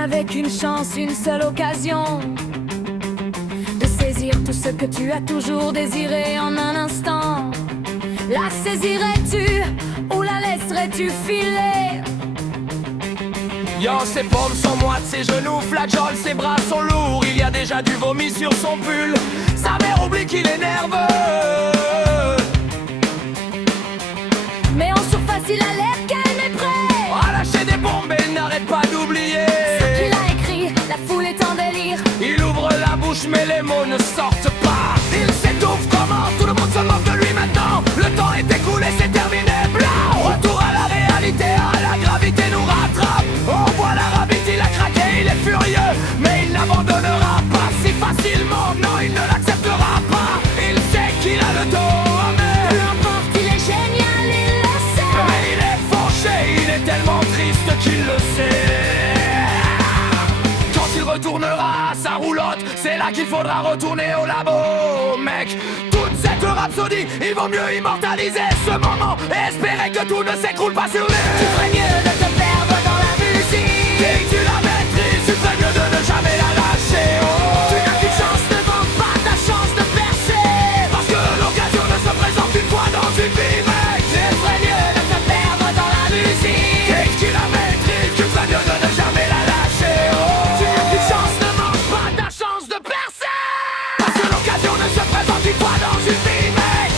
n'avais qu'une chance, une seule occasion de saisir tout ce que tu as toujours désiré en un instant. La saisirais-tu ou la laisserais-tu filer? Yo, ses paumes sont moites, ses genoux flageolent, ses bras sont lourds, il y a déjà du vomi sur son pull. Sa mère oublie qu'il est nerveux, mais en surface il a l'air calme et prêt à lâcher des bombes et il n'arrête pas d'oublier ce qu'il a écrit, la foule est en délire. Il ouvre la bouche mais les mots ne sortent pas. Il s'étouffe, comment tout le monde se moque de lui maintenant. Le temps est écoulé, c'est terminé, blanc. Retour à la réalité, à la gravité nous rattrape. On voit la rabbit, il a craqué, il est furieux, mais il n'abandonnera pas si facilement. Non, il ne l'acceptera pas. Il sait qu'il a le dos, mais peu importe, il est génial, il le sait. mais il est fauché, il est tellement triste qu'il le sait. Quand il retournera à sa roulotte, c'est là qu'il faudra retourner au labo, mec. Toute cette rhapsodie, il vaut mieux immortaliser ce moment et espérer que tout ne s'écroule pas sur lui. Tu ferais mieux de te perdre dans la musique. Dès que tu la maîtrises, tu ferais mieux de ne jamais la lâcher. Oh. Tu n'as qu'une chance, ne vends pas ta chance de percer. Parce que l'occasion ne se présente qu'une fois dans une vie, mec. Tu ferais mieux de te perdre dans la musique. Dès que tu la maîtrises, tu ferais mieux de ne jamais la lâcher. Oh. Tu n'as qu'une chance, ne manque pas ta chance de percer. Parce que l'occasion ne se présente qu'une fois dans une vie, mec.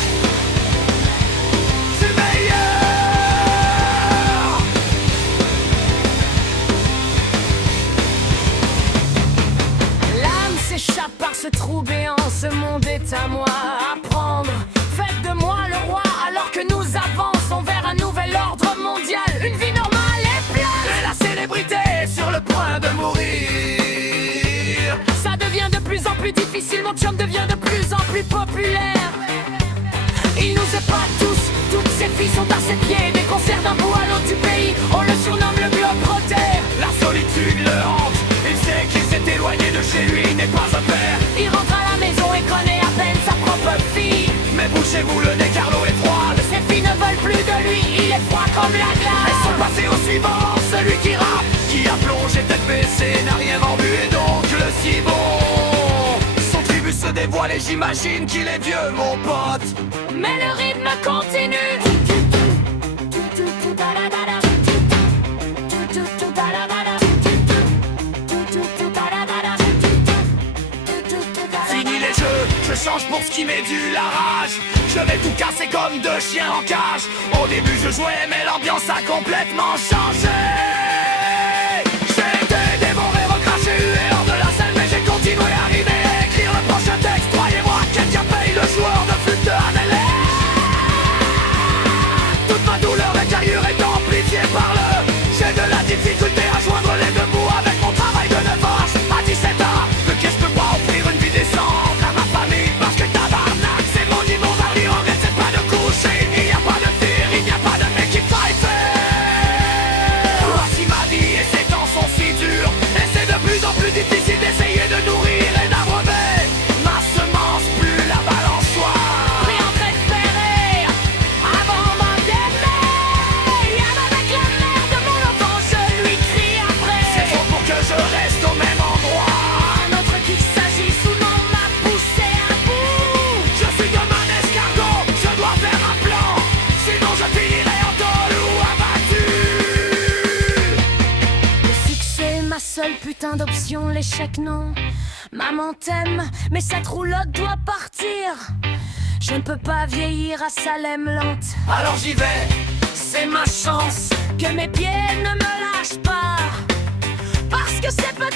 C'est meilleur. L'âme s'échappe par ce trou béant, ce monde est à moi à prendre. Faites de moi le roi alors que nous avançons vers un nouvel ordre mondial. Une vie normale et pleine. Et la célébrité est sur le point de mourir. Ça devient de plus en plus difficile, mon chum devient de plus en plus populaire. Il nous épate tous, toutes ces filles sont à ses pieds. Des concerts d'un bout à l'autre du pays, on le surnomme le globe-trotter. La solitude le hante. Il sait qu'il s'est éloigné de chez lui, il n'est pas un père. Il rentre à la maison et connaît à peine sa propre fille. Mais bouchez-vous le nez car l'eau est froide. Ses filles ne veulent plus de lui, il est froid comme la glace. Elles sont passées au suivant, celui qui rappe, qui a plongé tête baissée, n'a rien vendu et donc le si bon. Son tribut se dévoile et j'imagine qu'il est vieux, mon pote. Mais le rythme continue. Fini les jeux, je change pour ce qui m'est dû, la rage. Je vais tout casser comme deux chiens en cage. Au début je jouais mais l'ambiance a complètement changé. J'ai été dévoré, recraché, hué hors de la scène, mais j'ai continué à rimer et écrire le prochain texte. Croyez-moi, quelqu'un paye le joueur de flûte de Hanelé. Toute ma douleur intérieure est amplifiée par le. J'ai de la difficulté à joindre les deux bouts avec mon travail de 9 ans à 17 ans. Mais qu'est-ce que je peux pas offrir une vie décente à ma famille? Parce que tabarnak, c'est mon niveau varié, on n'essaie pas de coucher. Il n'y a pas de tir, il n'y a pas de mec qui faille faire. Voici ma vie et ces temps sont si durs. Et c'est de plus en plus difficile d'essayer de nourrir et d'abreuver ma semence, plus la balançoire. Pris en préféré, avant m'endaimer. Avec la mère de mon enfant, je lui crie après. C'est trop pour que je reste au même endroit. Un autre qui s'agit sous nom m'a poussé à bout. Je suis comme un escargot, je dois faire un plan. Sinon je finirai en tôle ou abattu. Le succès est ma seule putain d'option, l'échec non. Maman t'aime, mais cette roulotte doit partir. Je ne peux pas vieillir à Salem lente. Alors j'y vais, c'est ma chance. Que mes pieds ne me lâchent pas. Parce que c'est peut-être